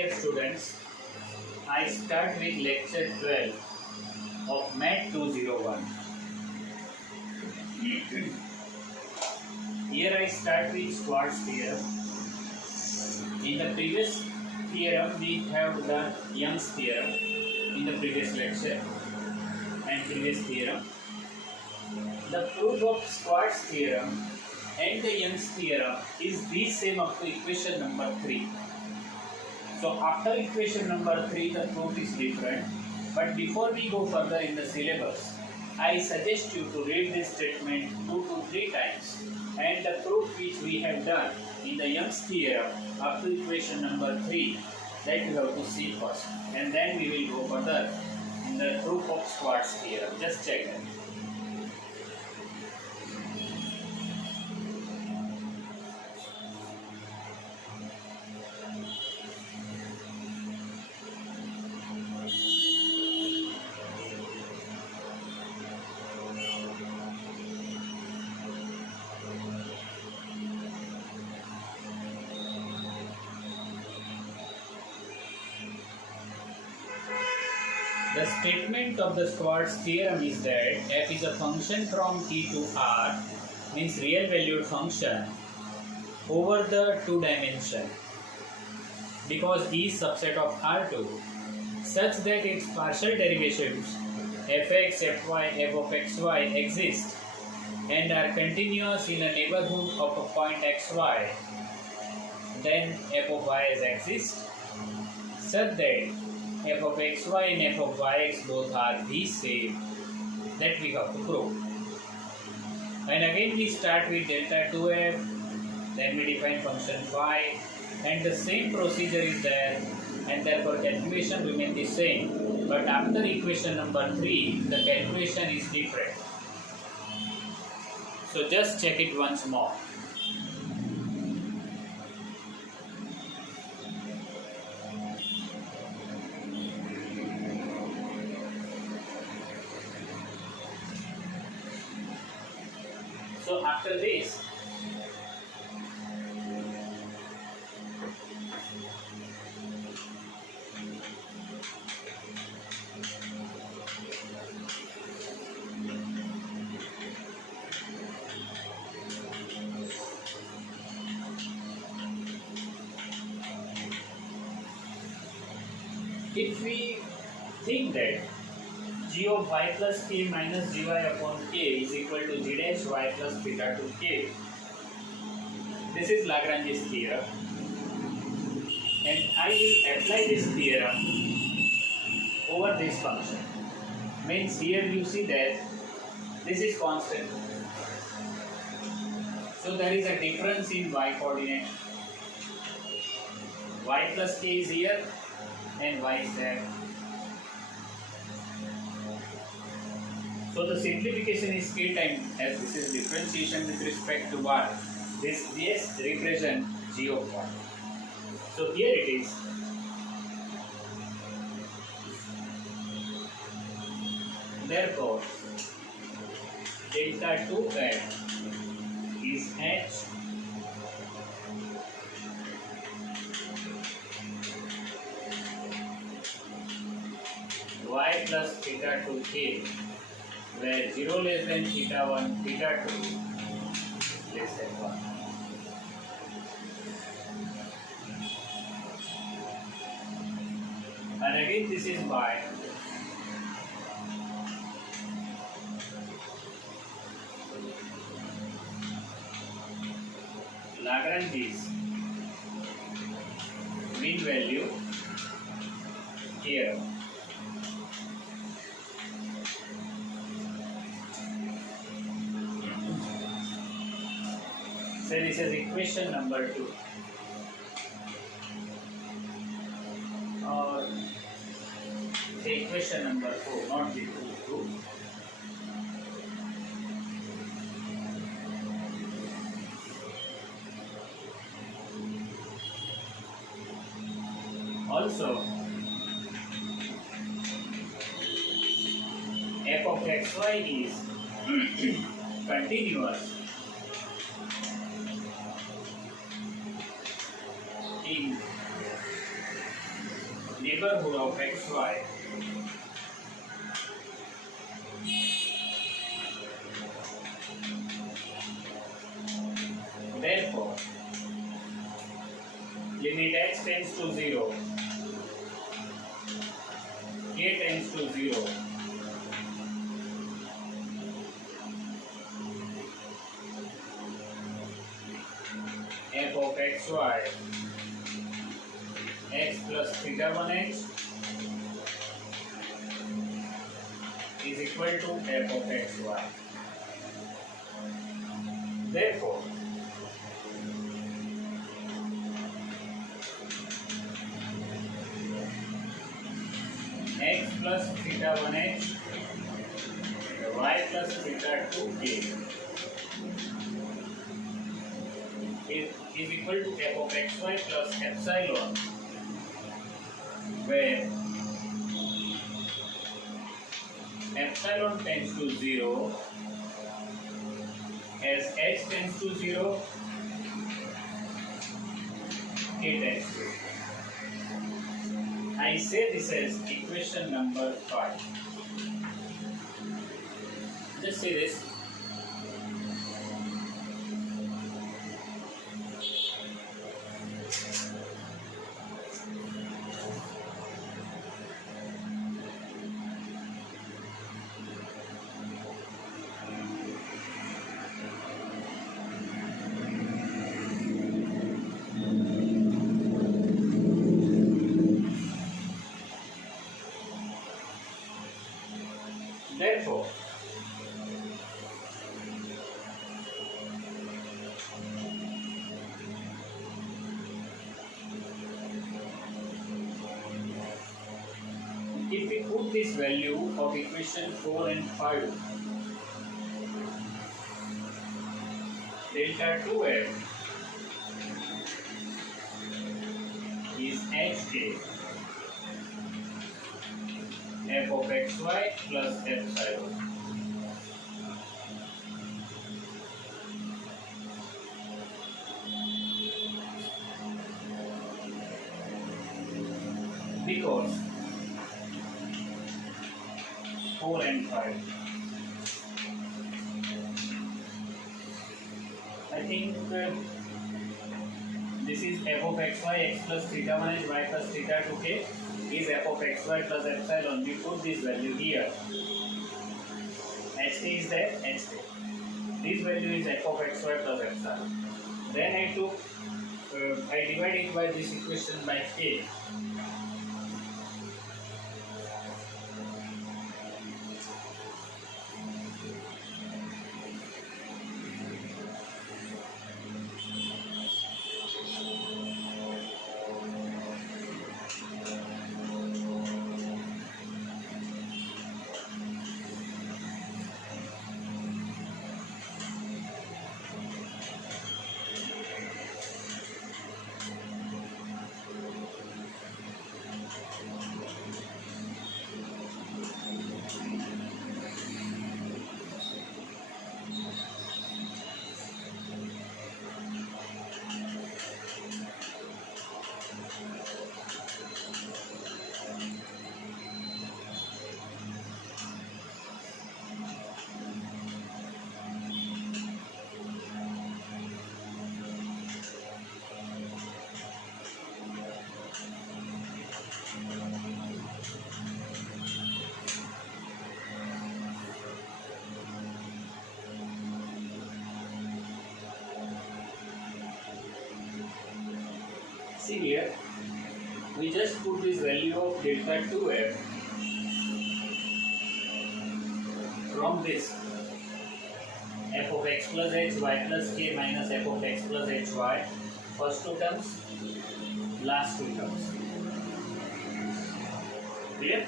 Dear students, I start with lecture 12 of Math 201. Here I start with squares theorem. In the previous theorem we have done Young's theorem in the previous lecture and previous theorem. The proof of squares theorem and the Young's theorem is the same up to equation number 3. So after equation number 3 the proof is different, but before we go further in the syllabus, I suggest you to read this statement 2 to 3 times and the proof which we have done in the Young's theorem up to equation number 3, that you have to see first, and then we will go further in the proof of squares theorem. Just check that. The statement of the squares theorem is that f is a function from t to r, means real valued function, over the two dimension, because E is subset of R2, such that its partial derivatives fx, fy, f of xy exist and are continuous in a neighborhood of a point xy, then f of y exists, such that f of xy and f of yx both are the same. That we have to prove. And again we start with delta 2f, then we define function phi, and the same procedure is there, and therefore calculation remains the same. But after equation number 3, the calculation is different. So just check it once more. So after this, if we think that g of y plus k minus gy upon k is equal to g dash y plus theta to k, this is Lagrange's theorem, and I will apply this theorem over this function. Means here you see that this is constant, so there is a difference in y coordinate. Y plus k is here and y is there. So the simplification is k time, as this is differentiation with respect to what? This represent g of y. So here it is. Therefore, delta 2f is h y plus theta to k, where 0 less than theta 1, theta 2 less than 1. And again this is by Lagrange's mean value theorem. So this is equation number 2. Or the equation number 4, not the 2. Also, f of xy is continuous in neighborhood of xy. Therefore, limit x tends to 0, k tends to 0, f of xy x plus theta 1x is equal to f of xy. Therefore, x plus theta 1x y plus theta 2k is equal to f of xy plus epsilon, where epsilon tends to 0 as x tends to 0, k tends to 0. I say this as equation number 5. Just see this. Therefore, if we put this value of equation 4 and 5, delta 2f is xk f of xy plus epsilon. Because 4 and 5, I think this is f of xy x plus theta 1 is y plus theta 2k is f of xy plus epsilon. We put this value here. ht is there, ht. This value is f of xy plus epsilon. Then I divide it by this equation by k. See here, we just put this value of delta 2f from this f of x plus h, y plus k minus f of x plus hy, first two terms, last two terms. Clear?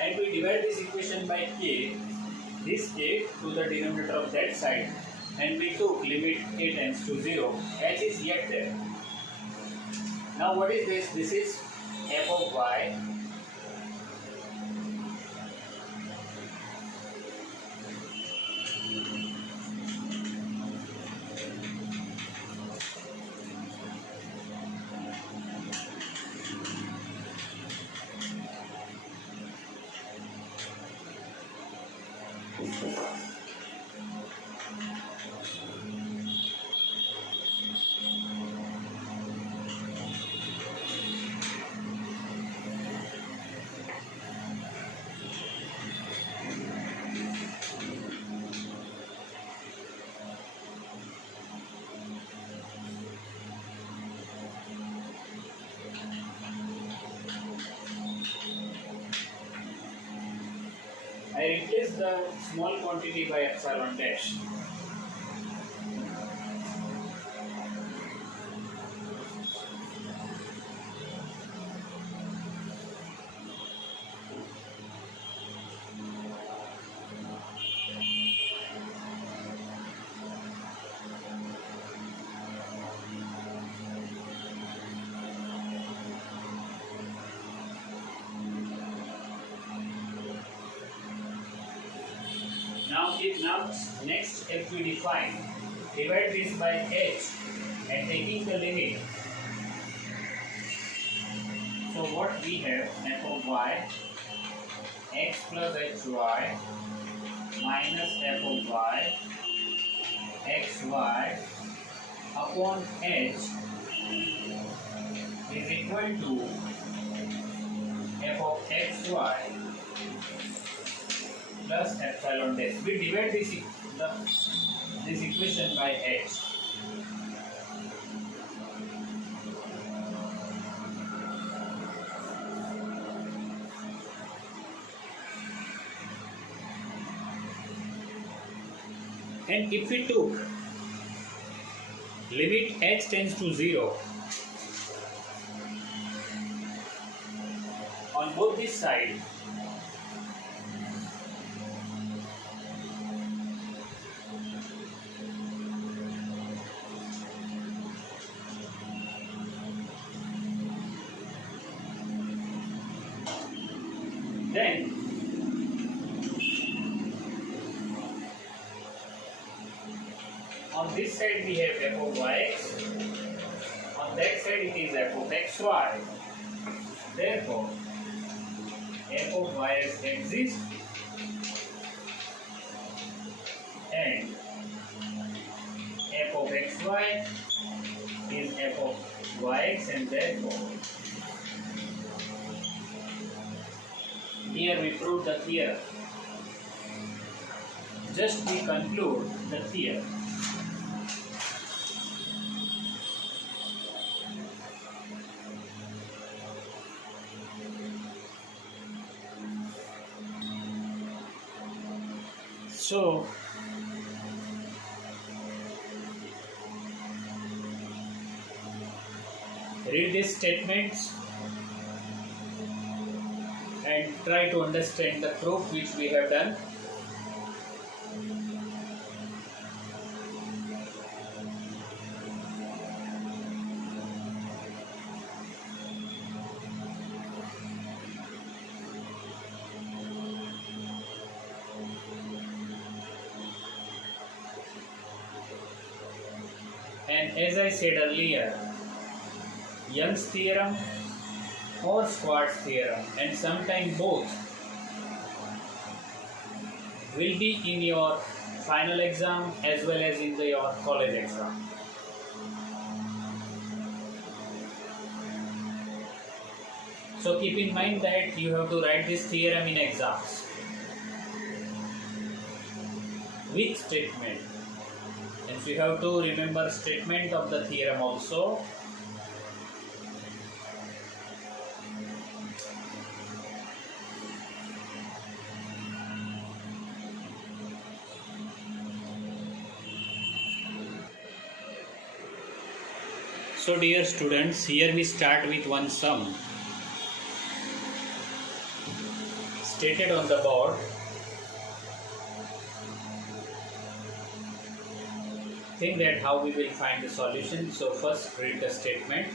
And we divide this equation by k, this k to the denominator of that side, and we took limit k tends to 0, h is yet there. Now what is this? This is f of y I replace the small quantity by epsilon dash. Now next, if we define, divide this by h and taking the limit. So what we have, f of y x plus hy minus f of y xy upon h is equal to f of xy plus epsilon dash. We divide this equation by h. And if we took limit h tends to 0 on both this side, then on this side we have f of yx, on that side it is f of xy. Therefore, f of yx exists and f of xy is f of yx, and therefore here we prove the theorem. Just we conclude the theorem. So read these statements and try to understand the proof which we have done. And as I said earlier, Young's theorem or Schwartz theorem, and sometimes both, will be in your final exam as well as in your college exam. So keep in mind that you have to write this theorem in exams with statement. And you have to remember statement of the theorem also. So dear students, here we start with one sum stated on the board. Think that how we will find the solution. So first read the statement.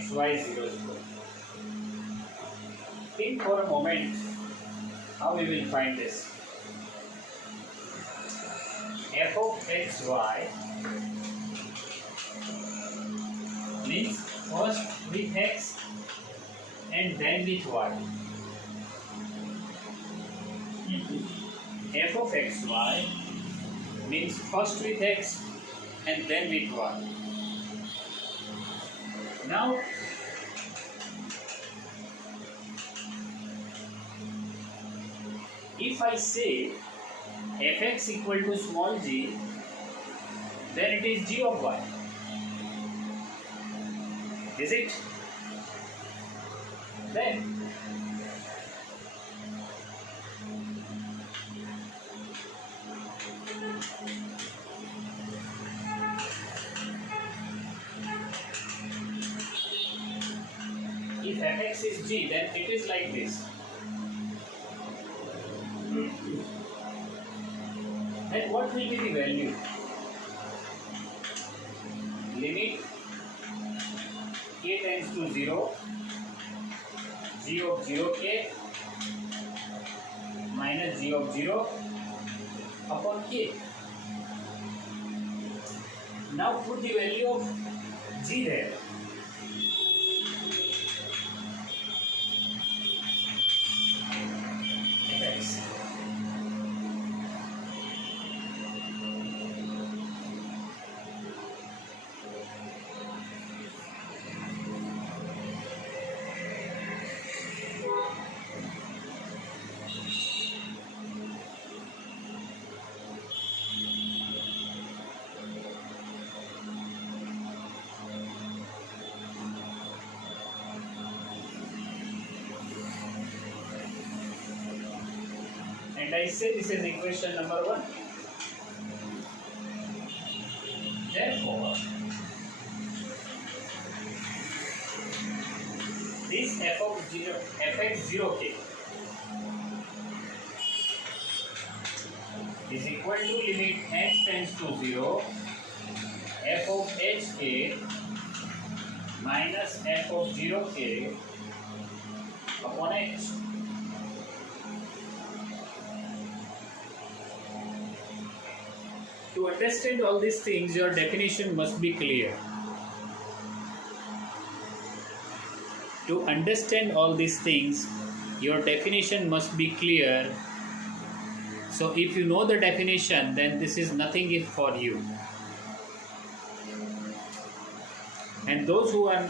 x, y, 0, 0. Think for a moment how we will find this. F of x, y means first with x and then with y. F of x, y means first with x and then with y. Now, if I say fx equal to small g, then it is g of y. Is it? Then if fx is g, then it is like this. Then what will be the value? Limit k tends to 0, g of 0k minus g of 0 upon k. Now put the value of g there. Fx. And I say this is equation number 1. Therefore, this f of 0, fx 0k is equal to limit x tends to 0, f of hk minus f of 0k upon h. To understand all these things, your definition must be clear. To understand all these things, your definition must be clear. So if you know the definition, then this is nothing for you. And those who are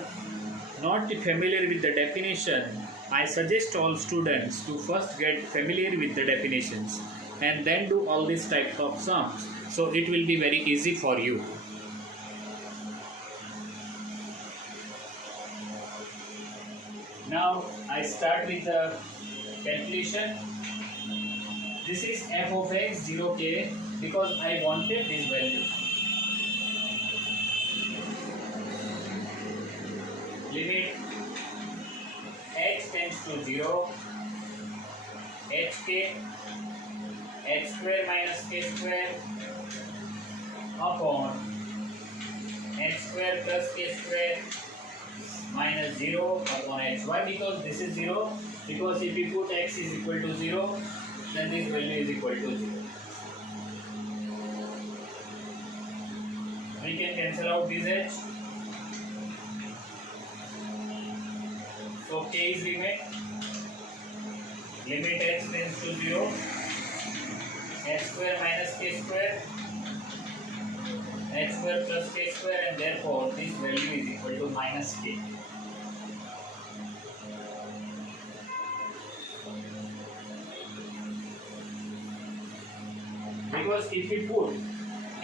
not familiar with the definition, I suggest all students to first get familiar with the definitions and then do all these types of sums. So it will be very easy for you. Now I start with the calculation. This is f of x 0k because I wanted this value. Limit x tends to 0, hk x square minus k square upon x square plus k square minus 0 upon h. Why? Because this is 0. Because if you put x is equal to 0, then this value is equal to 0. We can cancel out this h. So k is remain. Limit x tends to 0. X square minus k square, x square plus k square, and therefore this value is equal to minus k. Because if we put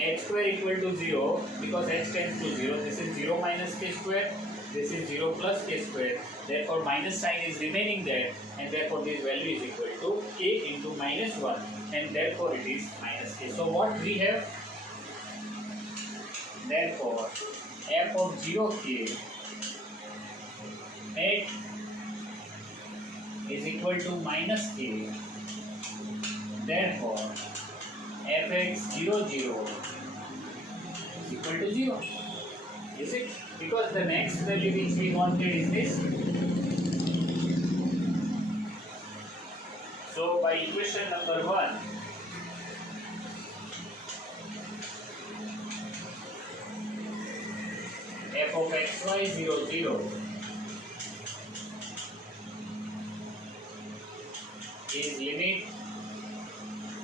x square equal to 0, because x tends to 0, this is 0 minus k square, this is 0 plus k square, therefore minus sign is remaining there, and therefore this value is equal to k into minus 1, and therefore it is minus k. So what we have? Therefore f of 0k at is equal to minus k. Therefore fx 0, 0 is equal to 0. Is it? Because the next value which we wanted is this. So by equation number 1, f of xy 0, 0 is limit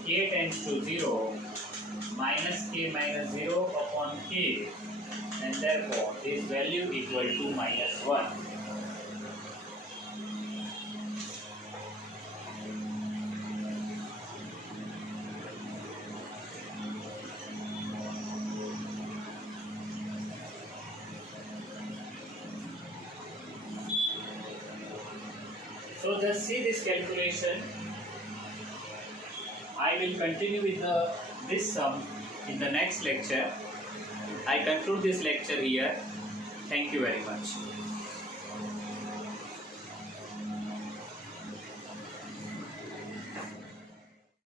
k tends to 0 minus k minus 0 upon k, and therefore this value equal to -1. So just see this calculation. I will continue with this sum in the next lecture. I conclude this lecture here. Thank you very much.